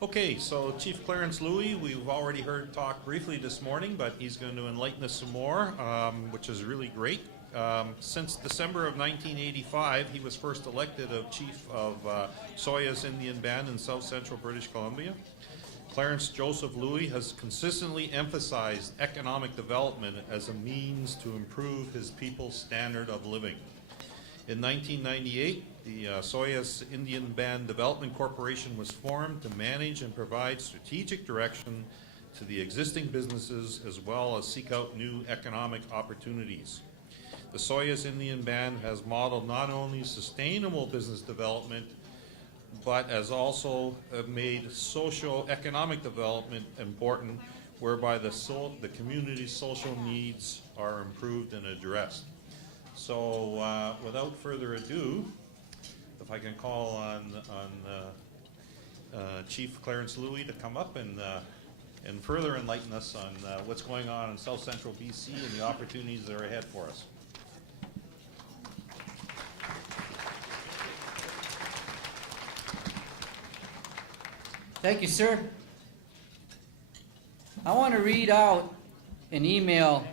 Okay, so Chief Clarence Louie, we've already heard talk briefly this morning, but he's going to enlighten us some more, which is really great. Since December of 1985, he was first elected as Chief of Osoyoos Indian Band in South Central British Columbia. Clarence Joseph Louie has consistently emphasized economic development as a means to improve his people's standard of living. In 1998, the Osoyoos Indian Band Development Corporation was formed to manage and provide strategic direction to the existing businesses as well as seek out new economic opportunities. The Osoyoos Indian Band has modeled not only sustainable business development, but has also made socio-economic development important, whereby the community's social needs are improved and addressed. So without further ado, if I can call on Chief Clarence Louie to come up and further enlighten us on what's going on in South Central BC and the opportunities that are ahead for us. Thank you, sir. I want to read out an email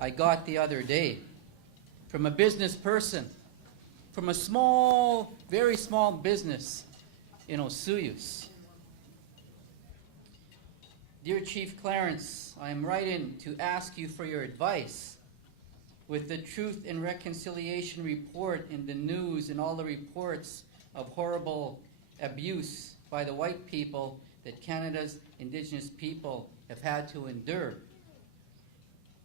I got the other day from a business person, from a small, very small business in Osoyoos. Dear Chief Clarence, I am writing to ask you for your advice. With the Truth and Reconciliation report in the news and all the reports of horrible abuse by the white people that Canada's Indigenous people have had to endure,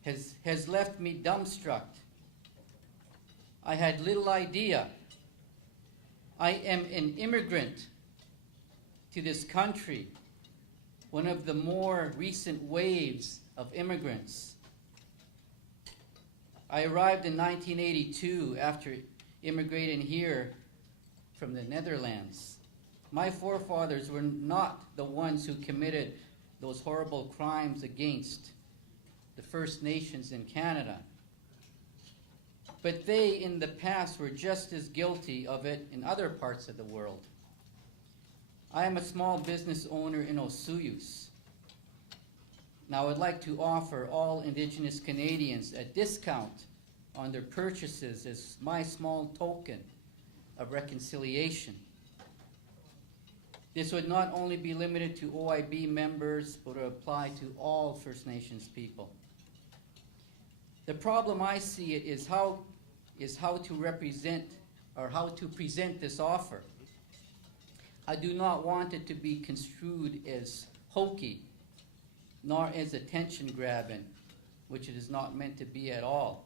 has left me dumbstruck. I had little idea. I am an immigrant to this country, one of the more recent waves of immigrants. I arrived in 1982 after immigrating here from the Netherlands. My forefathers were not the ones who committed those horrible crimes against the First Nations in Canada. But they, in the past, were just as guilty of it in other parts of the world. I am a small business owner in Osoyoos. Now, I would like to offer all Indigenous Canadians a discount on their purchases as my small token of reconciliation. This would not only be limited to OIB members, but would apply to all First Nations people. The problem I see it is how to represent or how to present this offer. I do not want it to be construed as hokey, nor as attention grabbing, which it is not meant to be at all.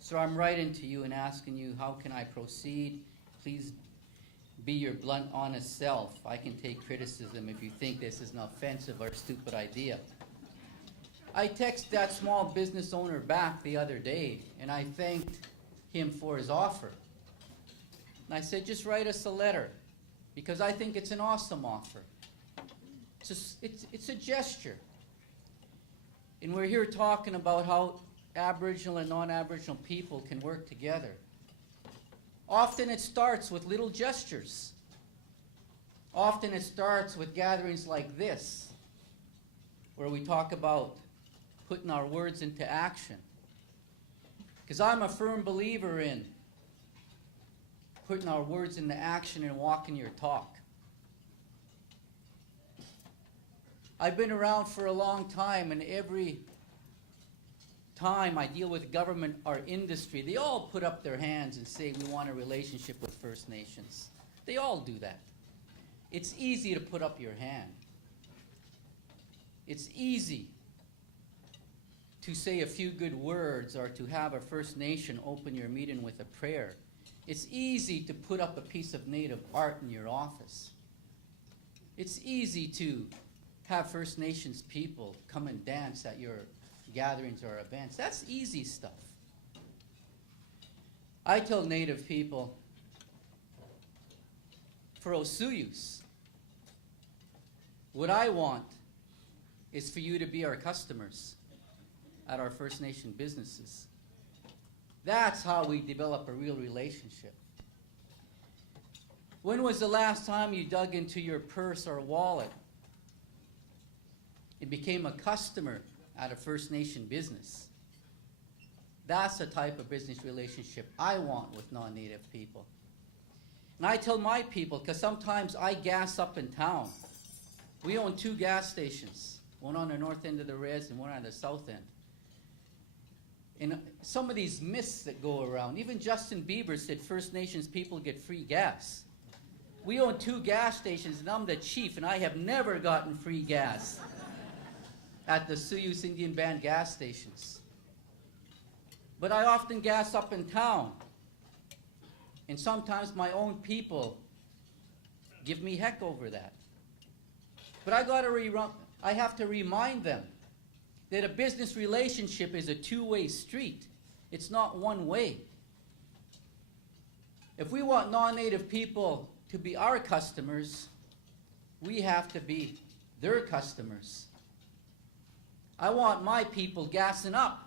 So I'm writing to you and asking you, how can I proceed? Please be your blunt, honest self. I can take criticism if you think this is an offensive or stupid idea. I texted that small business owner back the other day, and I thanked him for his offer. And I said, just write us a letter, because I think it's an awesome offer. It's a gesture. And we're here talking about how Aboriginal and non-Aboriginal people can work together. Often it starts with little gestures. Often it starts with gatherings like this, where we talk about putting our words into action. Because I'm a firm believer in putting our words into action and walking your talk. I've been around for a long time, and every time I deal with government or industry, they all put up their hands and say we want a relationship with First Nations. They all do that. It's easy to put up your hand. It's easy to say a few good words or to have a First Nation open your meeting with a prayer. It's easy to put up a piece of native art in your office. It's easy to have First Nations people come and dance at your gatherings or events. That's easy stuff. I tell Native people, for Osoyoos, what I want is for you to be our customers at our First Nation businesses. That's how we develop a real relationship. When was the last time you dug into your purse or wallet and became a customer at a First Nation business? That's the type of business relationship I want with non-native people. And I tell my people, because sometimes I gas up in town. We own 2 gas stations, one on the north end of the res and one on the south end. And some of these myths that go around, even Justin Bieber said First Nations people get free gas. We own 2 gas stations, and I'm the chief, and I have never gotten free gas at the Osoyoos Indian Band gas stations. But I often gas up in town, and sometimes my own people give me heck over that. But I have to remind them that a business relationship is a 2-way street. It's not one way. If we want non-native people to be our customers, we have to be their customers. I want my people gassing up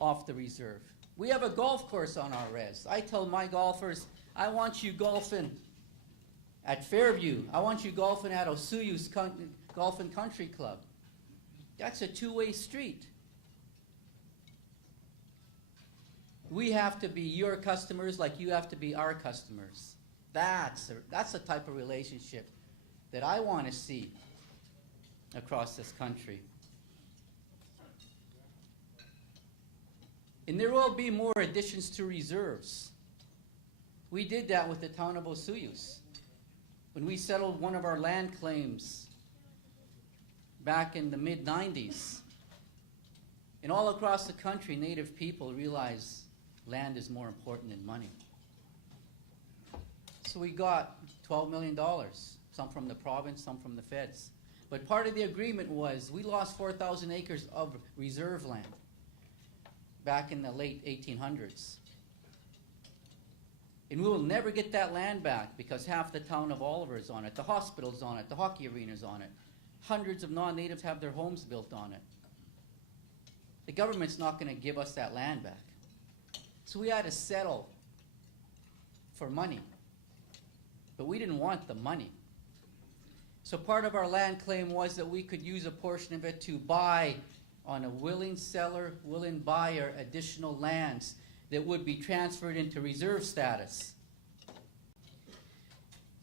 off the reserve. We have a golf course on our res. I tell my golfers, I want you golfing at Fairview. I want you golfing at Osoyoos Golf and Country Club. That's a 2-way street. We have to be your customers like you have to be our customers. That's the type of relationship that I want to see across this country. And there will be more additions to reserves. We did that with the town of Osoyoos. When we settled one of our land claims back in the mid-90s, and all across the country, Native people realize land is more important than money. So we got $12 million, some from the province, some from the feds. But part of the agreement was we lost 4,000 acres of reserve land back in the late 1800s. And we will never get that land back because half the town of Oliver is on it, the hospital's on it, the hockey arena's on it. Hundreds of non-natives have their homes built on it. The government's not going to give us that land back. So we had to settle for money. But we didn't want the money. So part of our land claim was that we could use a portion of it to buy on a willing seller, willing buyer, additional lands that would be transferred into reserve status.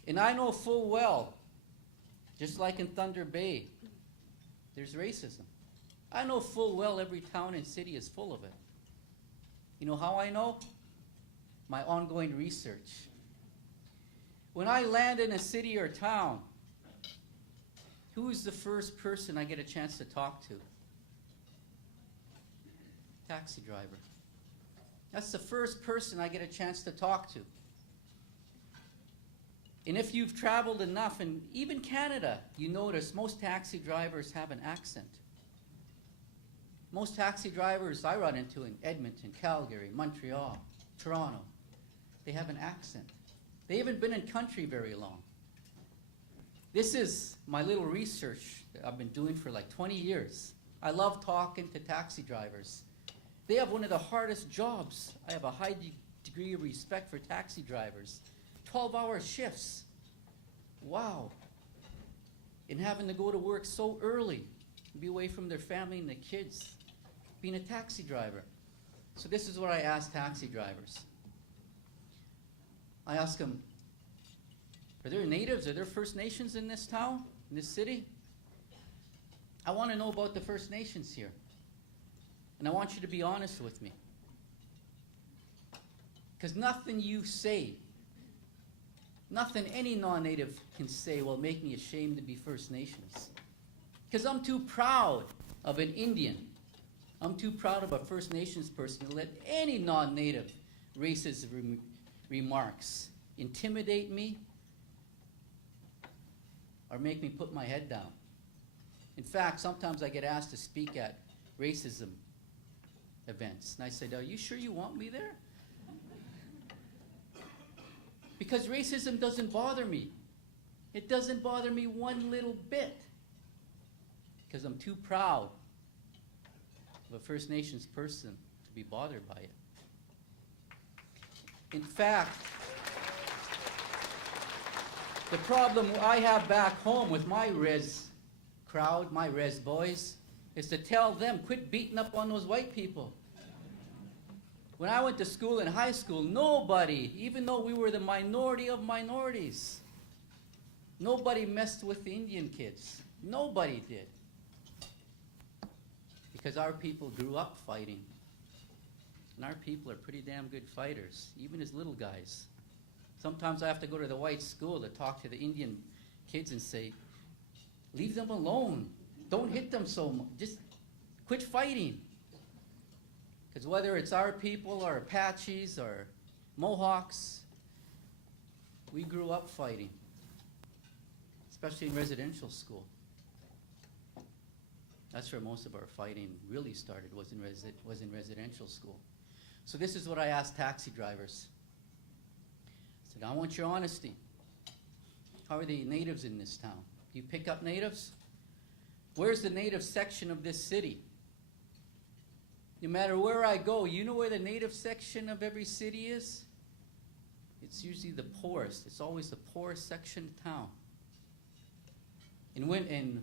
And I know full well, just like in Thunder Bay, there's racism. I know full well every town and city is full of it. You know how I know? My ongoing research. When I land in a city or town, who is the first person I get a chance to talk to? Taxi driver. That's the first person I get a chance to talk to. And if you've traveled enough, and even Canada, you notice most taxi drivers have an accent. Most taxi drivers I run into in Edmonton, Calgary, Montreal, Toronto, they have an accent. They haven't been in country very long. This is my little research that I've been doing for like 20 years. I love talking to taxi drivers. They have one of the hardest jobs. I have a high degree of respect for taxi drivers. 12-hour shifts. Wow. And having to go to work so early, be away from their family and the kids, being a taxi driver. So this is what I ask taxi drivers. I ask them, are there natives, are there First Nations in this town, in this city? I want to know about the First Nations here. And I want you to be honest with me. Because nothing you say, nothing any non-native can say will make me ashamed to be First Nations. Because I'm too proud of an Indian. I'm too proud of a First Nations person to let any non-native racist remarks intimidate me or make me put my head down. In fact, sometimes I get asked to speak at racism events. And I said, are you sure you want me there? Because racism doesn't bother me. It doesn't bother me one little bit. Because I'm too proud of a First Nations person to be bothered by it. In fact, The problem I have back home with my res crowd, my res boys, is to tell them, quit beating up on those white people. When I went to school in high school, nobody, even though we were the minority of minorities, nobody messed with the Indian kids. Nobody did. Because our people grew up fighting. And our people are pretty damn good fighters, even as little guys. Sometimes I have to go to the white school to talk to the Indian kids and say, leave them alone. Don't hit them so much. Just quit fighting. Because whether it's our people or Apaches or Mohawks, we grew up fighting, especially in residential school. That's where most of our fighting really started, was in residential school. So this is what I asked taxi drivers. I said, I want your honesty. How are the natives in this town? Do you pick up natives? Where's the native section of this city? No matter where I go, you know where the native section of every city is? It's usually the poorest. It's always the poorest section of town. In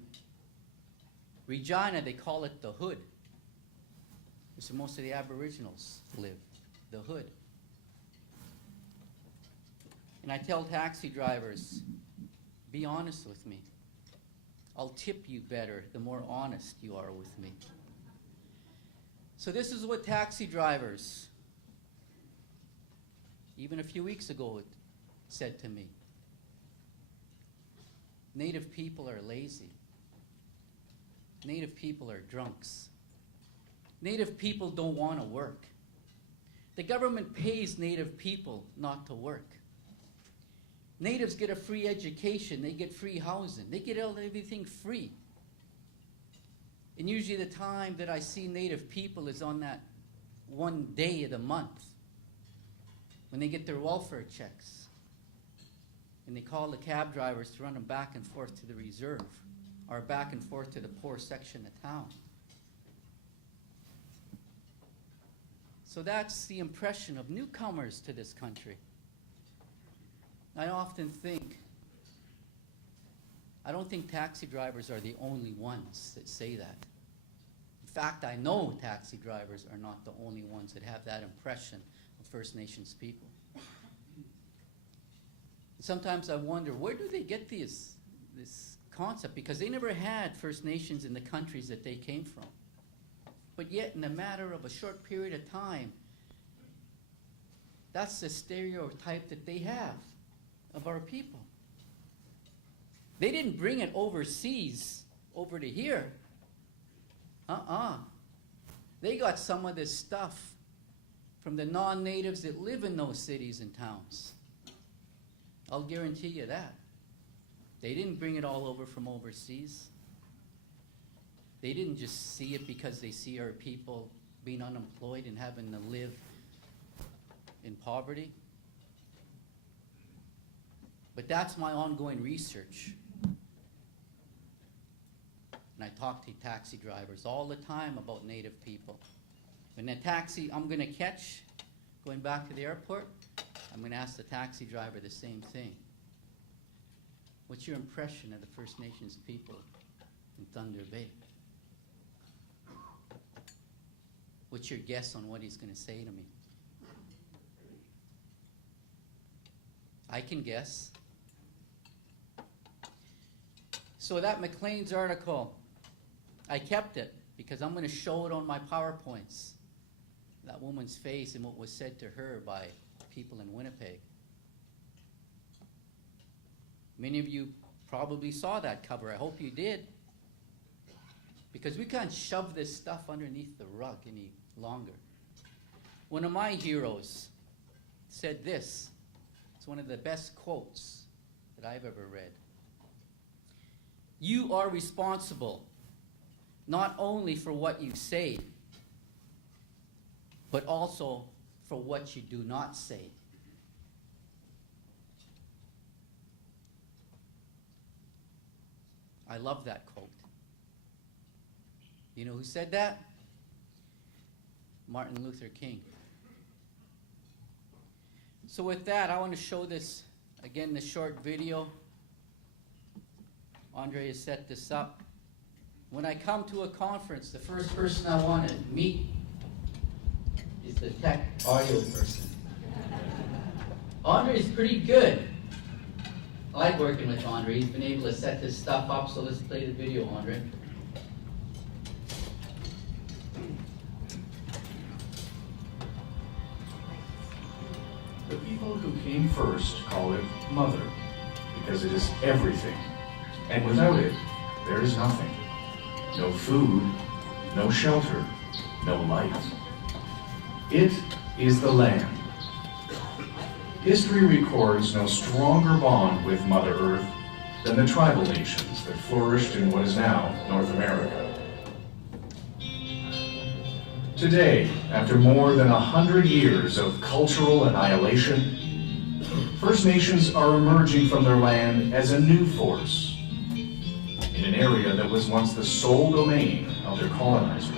Regina, they call it the hood. That's where most of the Aboriginals live, the hood. And I tell taxi drivers, be honest with me. I'll tip you better the more honest you are with me. So this is what taxi drivers, even a few weeks ago, said to me. Native people are lazy. Native people are drunks. Native people don't want to work. The government pays Native people not to work. Natives get a free education. They get free housing. They get everything free. And usually the time that I see Native people is on that one day of the month when they get their welfare checks. And they call the cab drivers to run them back and forth to the reserve or back and forth to the poor section of town. So that's the impression of newcomers to this country. I often think, I don't think taxi drivers are the only ones that say that. In fact, I know taxi drivers are not the only ones that have that impression of First Nations people. Sometimes I wonder, where do they get this concept? Because they never had First Nations in the countries that they came from. But yet, in a matter of a short period of time, that's the stereotype that they have of our people. They didn't bring it overseas, over to here. They got some of this stuff from the non-natives that live in those cities and towns. I'll guarantee you that. They didn't bring it all over from overseas. They didn't just see it because they see our people being unemployed and having to live in poverty. But that's my ongoing research. And I talk to taxi drivers all the time about Native people. When the taxi I'm going to catch, going back to the airport, I'm going to ask the taxi driver the same thing. What's your impression of the First Nations people in Thunder Bay? What's your guess on what he's going to say to me? I can guess. So that McLean's article, I kept it because I'm going to show it on my PowerPoints. That woman's face and what was said to her by people in Winnipeg. Many of you probably saw that cover. I hope you did. Because we can't shove this stuff underneath the rug any longer. One of my heroes said this. It's one of the best quotes that I've ever read. You are responsible not only for what you say, but also for what you do not say. I love that quote. You know who said that? Martin Luther King. So with that, I want to show this, again, this short video. Andre has set this up. When I come to a conference, the first person I want to meet is the tech audio person. Andre is pretty good. I like working with Andre. He's been able to set this stuff up, so let's play the video, Andre. The people who came first call it mother, because it is everything. And without it, there is nothing. No food, no shelter, no life. It is the land. History records no stronger bond with Mother Earth than the tribal nations that flourished in what is now North America. Today, after more than 100 years of cultural annihilation, First Nations are emerging from their land as a new force in an area that was once the sole domain of their colonizers.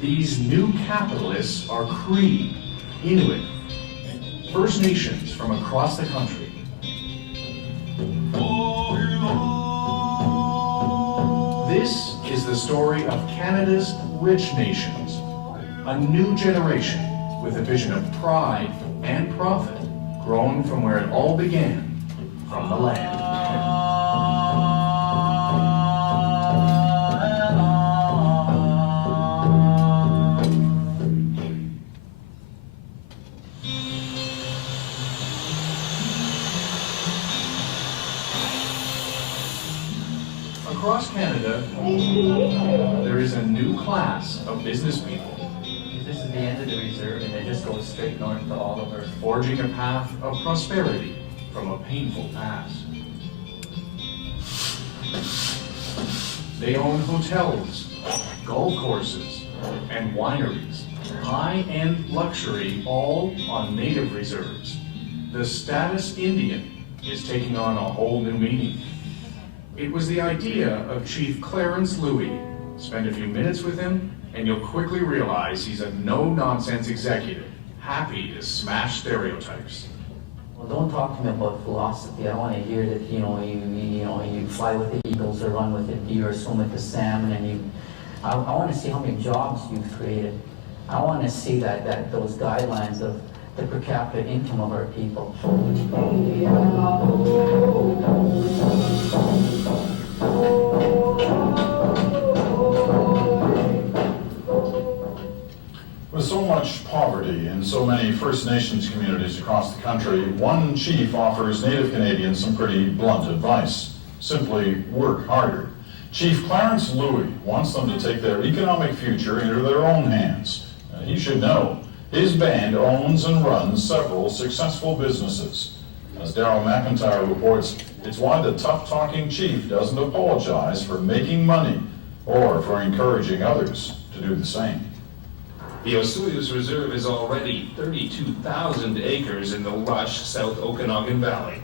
These new capitalists are Cree, Inuit, First Nations from across the country. This is the story of Canada's rich nations, a new generation with a vision of pride and profit growing from where it all began, from the land. Across Canada, there is a new class of business people. This is the end of the reserve, and it just goes straight north to Oliver. Forging a path of prosperity from a painful past. They own hotels, golf courses, and wineries. High-end luxury, all on native reserves. The status Indian is taking on a whole new meaning. It was the idea of Chief Clarence Louie. Spend a few minutes with him, and you'll quickly realize he's a no-nonsense executive, happy to smash stereotypes. Well, don't talk to me about philosophy. I don't want to hear that, you fly with the eagles or run with the deer or swim with the salmon, and I want to see how many jobs you've created. I want to see that those guidelines of the per capita income of our people. With so much poverty in so many First Nations communities across the country, one chief offers Native Canadians some pretty blunt advice. Simply work harder. Chief Clarence Louie wants them to take their economic future into their own hands. He should know. His band owns and runs several successful businesses. As Daryl McIntyre reports, it's why the tough-talking chief doesn't apologize for making money or for encouraging others to do the same. The Osoyoos Reserve is already 32,000 acres in the lush South Okanagan Valley.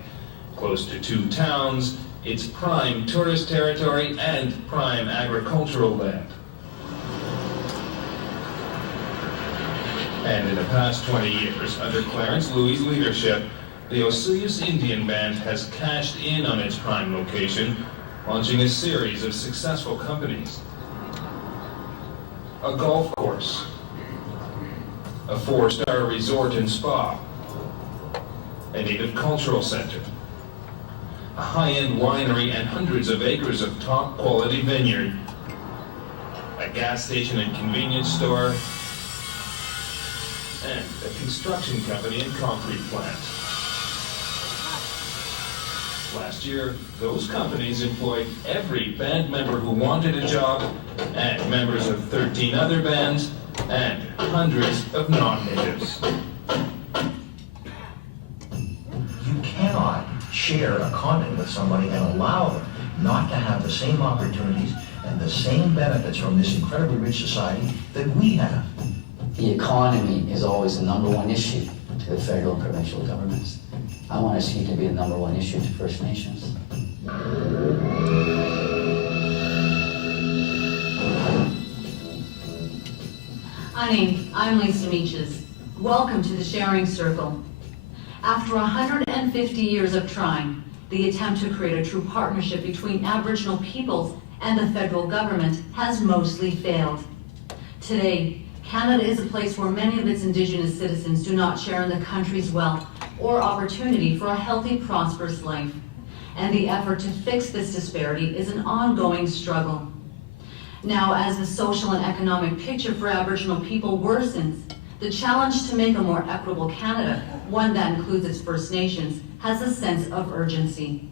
Close to 2 towns, it's prime tourist territory and prime agricultural land. And in the past 20 years, under Clarence Louie's leadership, the Osoyoos Indian Band has cashed in on its prime location, launching a series of successful companies. A golf course, a 4-star resort and spa, a native cultural center, a high-end winery and hundreds of acres of top-quality vineyard, a gas station and convenience store, and a construction company and concrete plant. Last year, those companies employed every band member who wanted a job, and members of 13 other bands, and hundreds of non-natives. You cannot share a continent with somebody and allow them not to have the same opportunities and the same benefits from this incredibly rich society that we have. The economy is always the #1 issue to the federal and provincial governments. I want to see it to be the #1 issue to First Nations. I'm Lisa Meaches. Welcome to the Sharing Circle. After 150 years of trying, The attempt to create a true partnership between Aboriginal peoples and the federal government has mostly failed. Today, Canada is a place where many of its Indigenous citizens do not share in the country's wealth or opportunity for a healthy, prosperous life. And the effort to fix this disparity is an ongoing struggle. Now, as the social and economic picture for Aboriginal people worsens, the challenge to make a more equitable Canada, one that includes its First Nations, has a sense of urgency.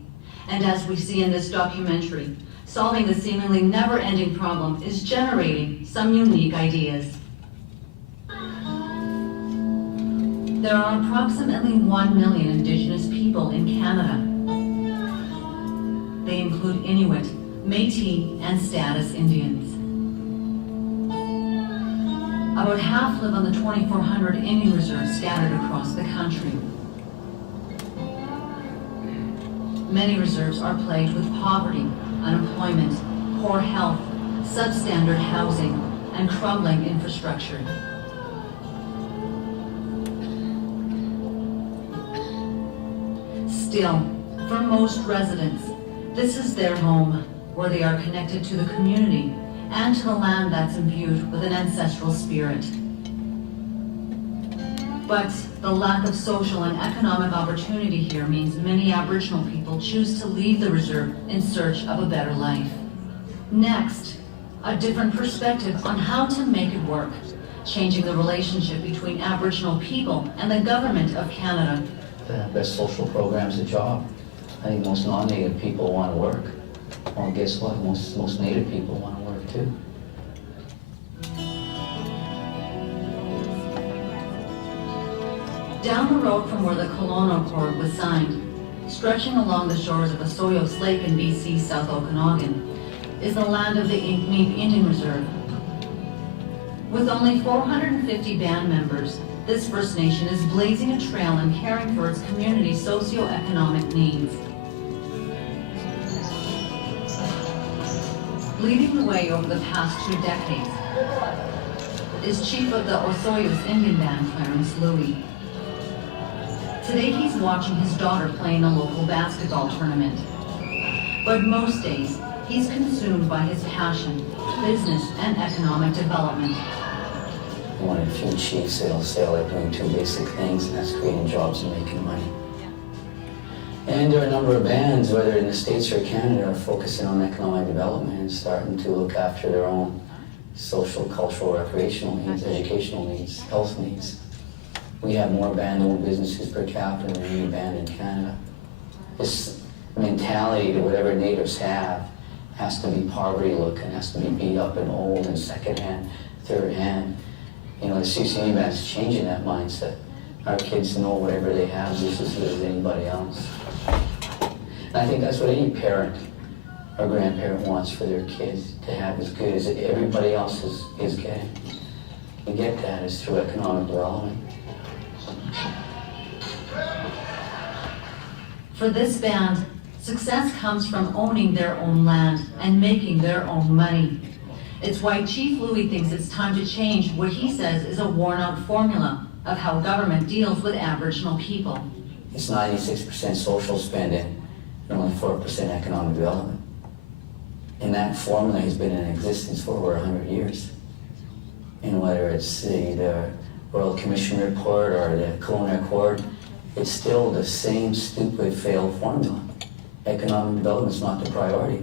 And as we see in this documentary, solving the seemingly never-ending problem is generating some unique ideas. There are approximately 1 million Indigenous people in Canada. They include Inuit, Métis, and Status Indians. About half live on the 2,400 Indian reserves scattered across the country. Many reserves are plagued with poverty, unemployment, poor health, substandard housing, and crumbling infrastructure. Still, for most residents, this is their home, where they are connected to the community and to the land that's imbued with an ancestral spirit. But the lack of social and economic opportunity here means many Aboriginal people choose to leave the reserve in search of a better life. Next, a different perspective on how to make it work, changing the relationship between Aboriginal people and the government of Canada. The best social program's a job. I think most non-Native people want to work. Well, guess what? Most Native people want to work too. Down the road from where the Colonial Accord was signed, stretching along the shores of Osoyoos Lake in BC's South Okanagan, is the land of the Inkmeep Indian Reserve. With only 450 band members, this First Nation is blazing a trail and caring for its community's socio-economic needs. Leading the way over the past 2 decades is chief of the Osoyoos Indian band, Clarence, Louie. Today he's watching his daughter play in a local basketball tournament. But most days, he's consumed by his passion, business and economic development. One of the few chiefs that'll say I like doing 2 basic things, and that's creating jobs and making money. And there are a number of bands, whether in the States or Canada, are focusing on economic development and starting to look after their own social, cultural, recreational needs, educational needs, health needs. We have more band-owned businesses per capita than any band in Canada. This mentality that whatever natives have has to be poverty-looking, has to be beat up and old and second-hand, third-hand. You know, the CCA band's changing that mindset. Our kids know whatever they have just as good as anybody else. And I think that's what any parent or grandparent wants for their kids, to have as good as everybody else is getting. We get that is through economic development. For this band, success comes from owning their own land and making their own money. It's why Chief Louie thinks it's time to change what he says is a worn-out formula of how government deals with Aboriginal people. It's 96% social spending and only 4% economic development. And that formula has been in existence for over 100 years. And whether it's the Royal Commission report or the Colonial Accord, it's still the same stupid, failed formula. Economic development is not the priority.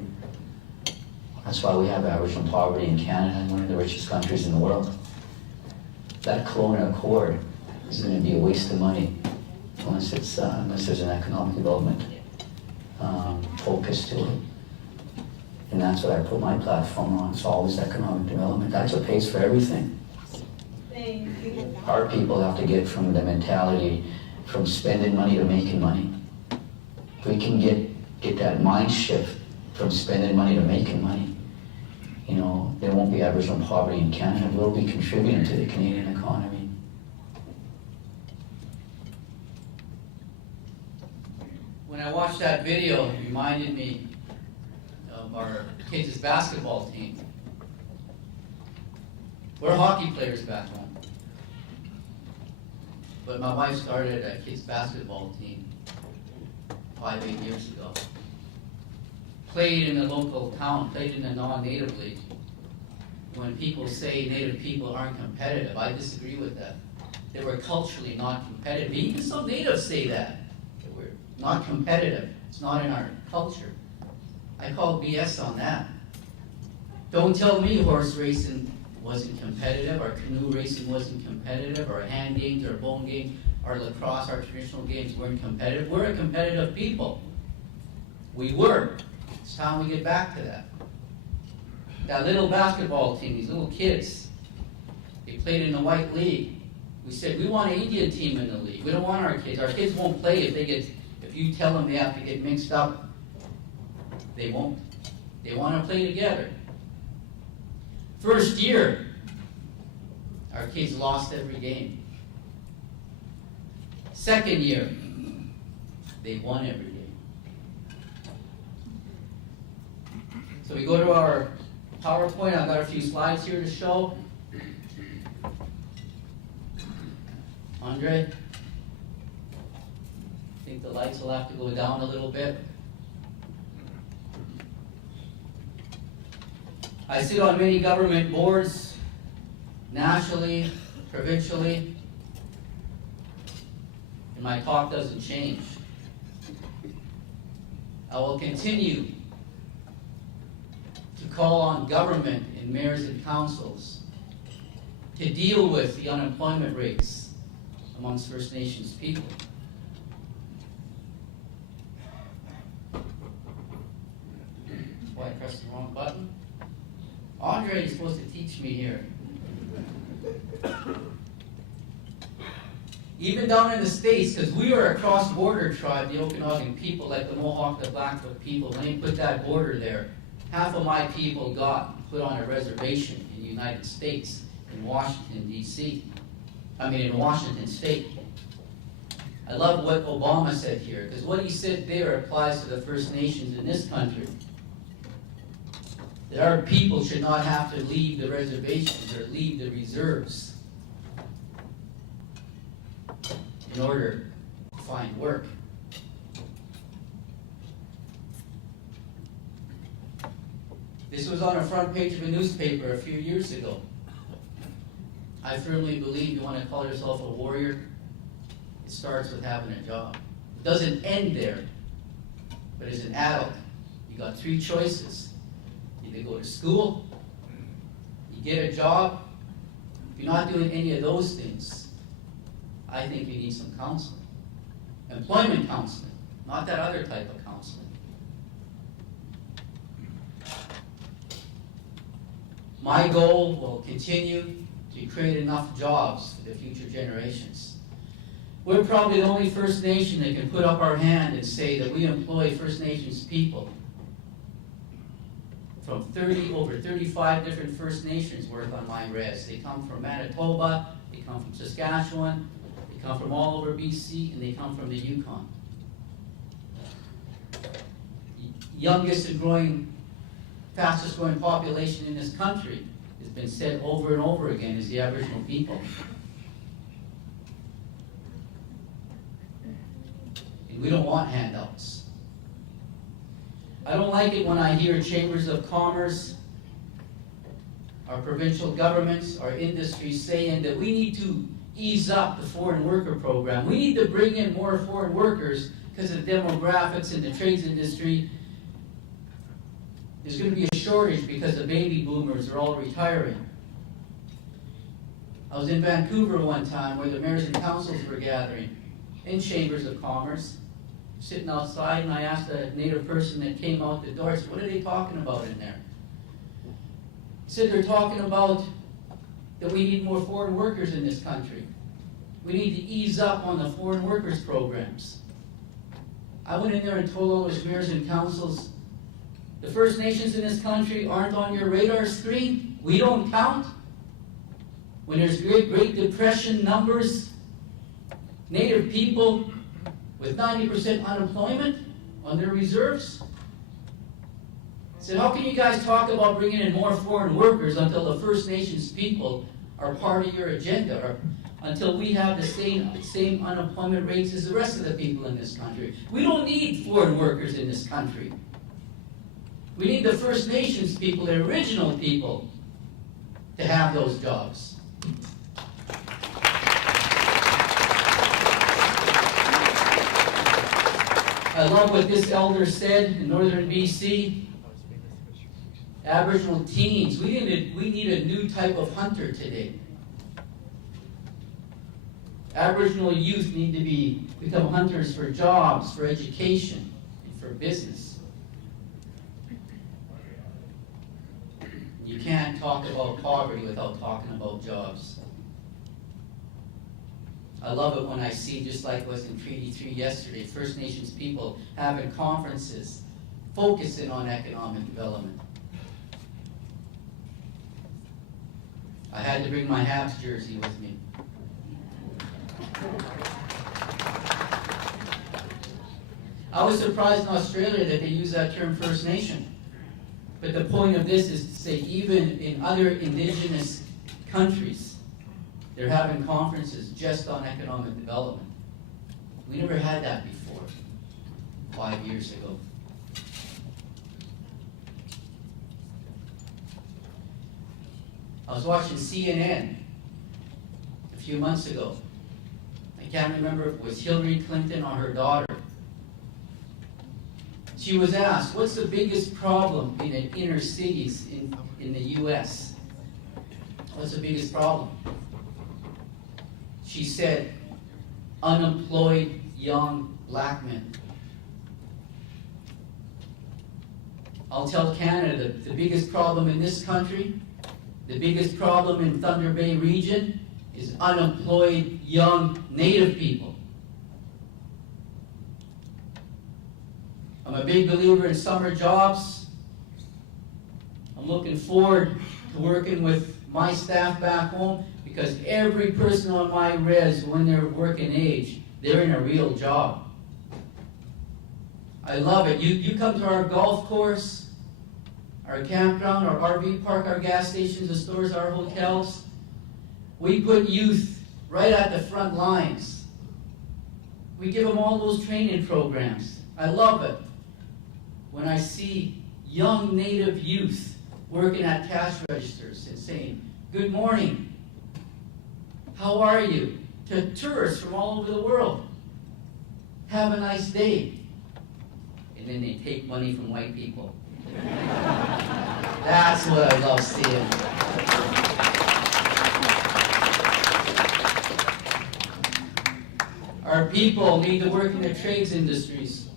That's why we have Aboriginal poverty in Canada and one of the richest countries in the world. That Colonial Accord is going to be a waste of money unless there's an economic development focus to it. And that's what I put my platform on. It's always economic development. That's what pays for everything. Our people have to get from the mentality from spending money to making money. If we can get that mind shift from spending money to making money, you know, there won't be Aboriginal poverty in Canada. We'll be contributing to the Canadian economy. When I watched that video, it reminded me of our kids' basketball team. We're hockey players back home. But my wife started a kids' basketball team. 5, 8 years ago. Played in the local town, played in the non-native league. When people say Native people aren't competitive, I disagree with that. They were culturally not competitive. Even some natives say that. They were not competitive. It's not in our culture. I call BS on that. Don't tell me horse racing wasn't competitive, or canoe racing wasn't competitive, or hand games, or bone games, or lacrosse, our traditional games weren't competitive. We're a competitive people. We were. It's time we get back to that. That little basketball team, these little kids, they played in the white league. We said, we want an Indian team in the league. We don't want our kids. Our kids won't play if you tell them they have to get mixed up. They won't. They want to play together. First year, our kids lost every game. Second year, they won every game. So we go to our PowerPoint. I've got a few slides here to show. Andre, I think the lights will have to go down a little bit. I sit on many government boards, nationally, provincially, and my talk doesn't change. I will continue to call on government and mayors and councils to deal with the unemployment rates amongst First Nations people. Why I pressed the wrong button? Andre is supposed to teach me here. Even down in the States, because we are a cross-border tribe, the Okanagan people, like the Mohawk, the Blackfoot people, when they put that border there, half of my people got put on a reservation in the United States, in Washington, D.C. In Washington State. I love what Obama said here, because what he said there applies to the First Nations in this country. That our people should not have to leave the reservations or leave the reserves in order to find work. This was on the front page of a newspaper a few years ago. I firmly believe you want to call yourself a warrior, it starts with having a job. It doesn't end there. But as an adult, you got 3 choices. Either go to school, you get a job. If you're not doing any of those things, I think you need some counseling. Employment counseling, not that other type of counseling. My goal will continue to create enough jobs for the future generations. We're probably the only First Nation that can put up our hand and say that we employ First Nations people. From over 35 different First Nations work on my res. They come from Manitoba, they come from Saskatchewan, they come from all over BC, and they come from the Yukon. Youngest and fastest growing population in this country has been said over and over again is the Aboriginal people. And we don't want handouts. I don't like it when I hear chambers of commerce, our provincial governments, our industries saying that we need to ease up the foreign worker program. We need to bring in more foreign workers because of the demographics in the trades industry. There's going to be a shortage because the baby boomers are all retiring. I was in Vancouver one time where the mayors and councils were gathering in chambers of commerce, sitting outside, and I asked a native person that came out the door, I said, what are they talking about in there? He said they're talking about that we need more foreign workers in this country. We need to ease up on the foreign workers programs. I went in there and told all those mayors and councils, the First Nations in this country aren't on your radar screen. We don't count. When there's Great Depression numbers, Native people with 90% unemployment on their reserves. I said, how can you guys talk about bringing in more foreign workers until the First Nations people are part of your agenda, or until we have the same unemployment rates as the rest of the people in this country. We don't need foreign workers in this country. We need the First Nations people, the original people, to have those jobs. I love what this elder said in northern BC. Aboriginal teens, we need a new type of hunter today. Aboriginal youth need to become hunters for jobs, for education, and for business. You can't talk about poverty without talking about jobs. I love it when I see, just like was in Treaty 3 yesterday, First Nations people having conferences focusing on economic development. I had to bring my Habs jersey with me. I was surprised in Australia that they use that term First Nation. But the point of this is to say even in other indigenous countries, they're having conferences just on economic development. We never had that before, 5 years ago. I was watching CNN a few months ago. I can't remember if it was Hillary Clinton or her daughter. She was asked, what's the biggest problem in the inner cities in the U.S.? What's the biggest problem? She said, unemployed young black men. I'll tell Canada, the biggest problem in this country, the biggest problem in Thunder Bay region is unemployed young Native people. I'm a big believer in summer jobs. I'm looking forward to working with my staff back home because every person on my res, when they're working age, they're in a real job. I love it. You come to our golf course, our campground, our RV park, our gas stations, the stores, our hotels. We put youth right at the front lines. We give them all those training programs. I love it when I see young Native youth working at cash registers and saying, good morning, how are you? To tourists from all over the world. Have a nice day. And then they take money from white people. That's what I love seeing. Our people need to work in the trades industries.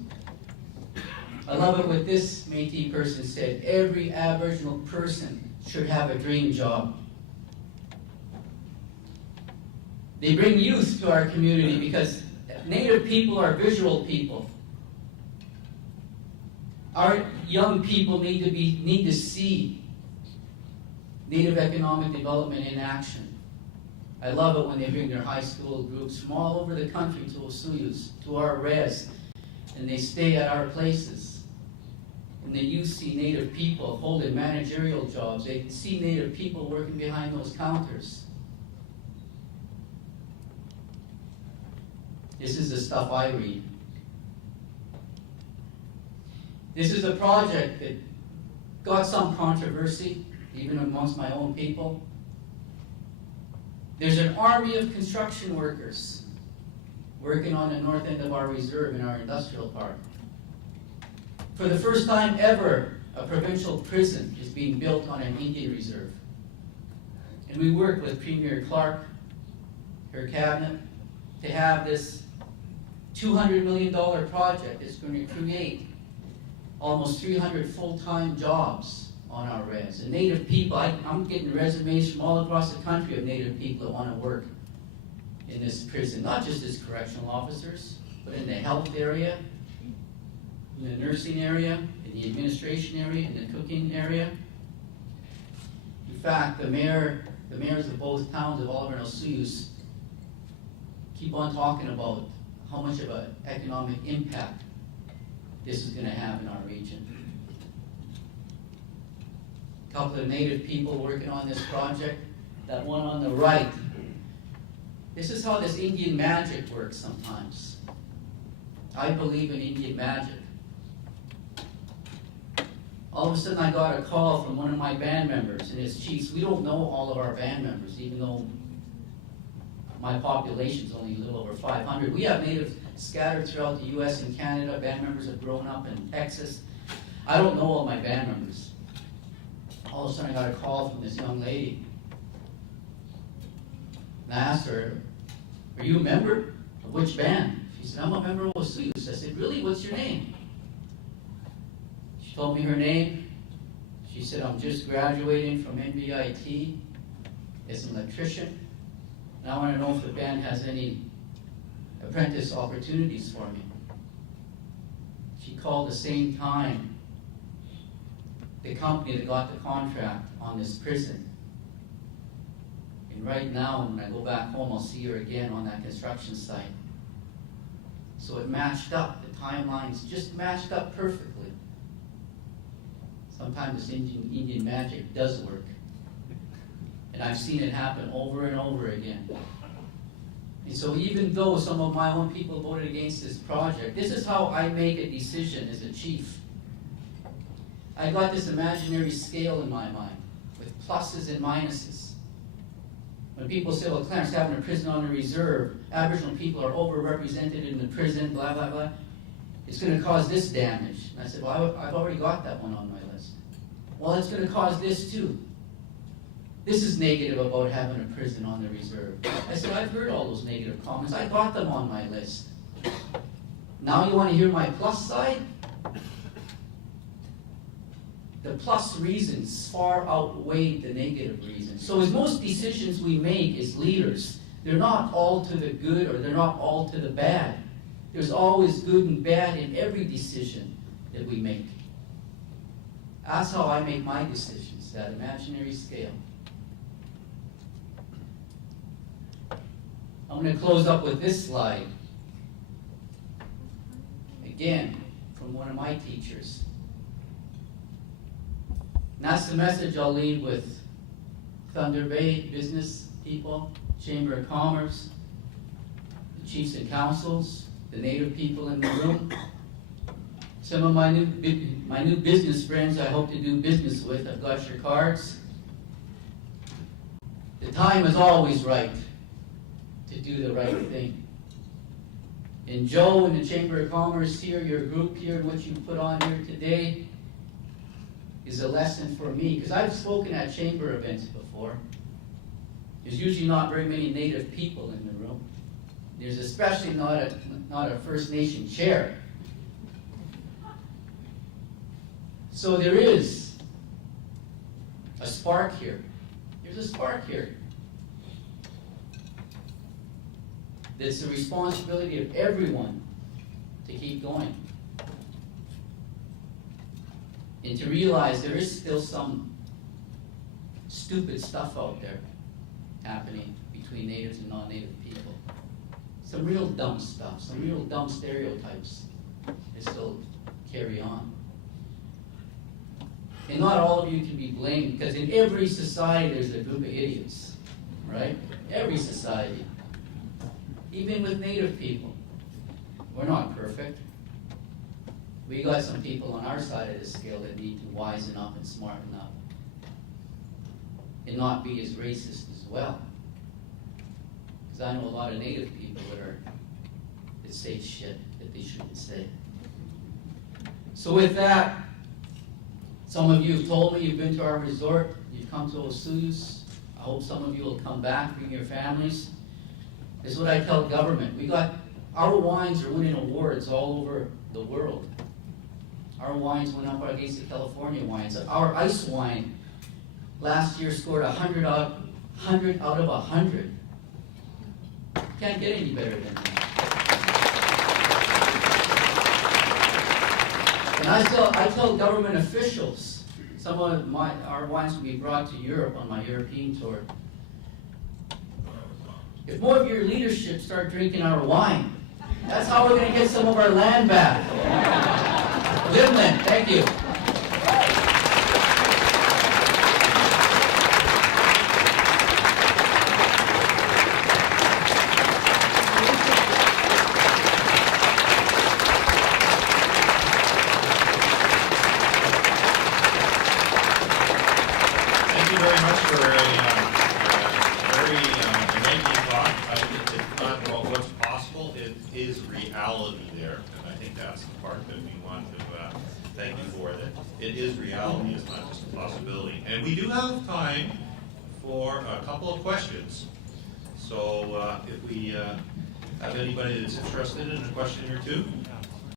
I love it what this Métis person said. Every Aboriginal person should have a dream job. They bring youth to our community because Native people are visual people. Our young people need to see Native economic development in action. I love it when they bring their high school groups from all over the country to Osoyoos, to our res, and they stay at our places. And the youth see Native people holding managerial jobs. They see Native people working behind those counters. This is the stuff I read. This is a project that got some controversy, even amongst my own people. There's an army of construction workers working on the north end of our reserve in our industrial park. For the first time ever, a provincial prison is being built on an Indian reserve. And we work with Premier Clark, her cabinet, to have this $200 million project that's going to create almost 300 full-time jobs on our res. And Native people, I'm getting resumes from all across the country of Native people that want to work in this prison, not just as correctional officers, but in the health area, in the nursing area, in the administration area, in the cooking area. In fact, the mayors of both towns of Oliver and Osoyoos keep on talking about how much of an economic impact this is going to have in our region. A couple of Native people working on this project. That one on the right, This is how this Indian magic works sometimes. I believe in Indian magic. All of a sudden I got a call from one of my band members and his chiefs. We don't know all of our band members, even though my population's only a little over 500. We have natives scattered throughout the US and Canada. Band members have grown up in Texas. I don't know all my band members. All of a sudden I got a call from this young lady. And I asked her, "Are you a member of which band?" She said, "I'm a member of Osoyoos." I said, "Really? What's your name?" She told me her name. She said, "I'm just graduating from NBIT as an electrician. And I want to know if the band has any apprentice opportunities for me." She called the same time the company that got the contract on this prison. And right now, when I go back home, I'll see her again on that construction site. So it matched up. The timelines just matched up perfectly. Sometimes this Indian magic does work. And I've seen it happen over and over again. And so even though some of my own people voted against this project, this is how I make a decision as a chief. I got this imaginary scale in my mind with pluses and minuses. When people say, "Well, Clarence, having a prison on the reserve, Aboriginal people are overrepresented in the prison, blah, blah, blah, it's going to cause this damage." And I said, "Well, I've already got that one on my list." "Well, it's going to cause this too. This is negative about having a prison on the reserve." I said, "I've heard all those negative comments. I got them on my list. Now you want to hear my plus side?" The plus reasons far outweigh the negative reasons. So as most decisions we make as leaders, they're not all to the good or they're not all to the bad. There's always good and bad in every decision that we make. That's how I make my decisions, that imaginary scale. I'm going to close up with this slide. Again, from one of my teachers. And that's the message I'll leave with Thunder Bay business people, Chamber of Commerce, the chiefs and councils, the native people in the room. Some of my new business friends I hope to do business with. I've got your cards. The time is always right to do the right thing. And Joe and the Chamber of Commerce here, your group here, and what you put on here today is a lesson for me, because I've spoken at chamber events before. There's usually not very many native people in the room. There's especially not a First Nation chair. So there is a spark here. There's a spark here. It's the responsibility of everyone to keep going. And to realize there is still some stupid stuff out there happening between natives and non-native people. Some real dumb stuff, some real dumb stereotypes that still carry on. And not all of you can be blamed, because in every society there's a group of idiots, right? Every society. Even with native people. We're not perfect. We got some people on our side of the scale that need to wisen up and smarten up. And not be as racist as well. Because I know a lot of native people that say shit that they shouldn't say. So with that, some of you have told me you've been to our resort, you've come to Osoyoos. I hope some of you will come back, bring your families. This is what I tell government. Our wines are winning awards all over the world. Our wines went up against the California wines. Our ice wine last year scored 100 out of 100. Can't get any better than that. And I tell government officials, some of our wines will be brought to Europe on my European tour. If more of your leadership start drinking our wine, that's how we're going to get some of our land back. Gentlemen, thank you. part that we want to thank you for, that it is reality, it's not just a possibility. And we do have time for a couple of questions. So if we have anybody that's interested in a question or two.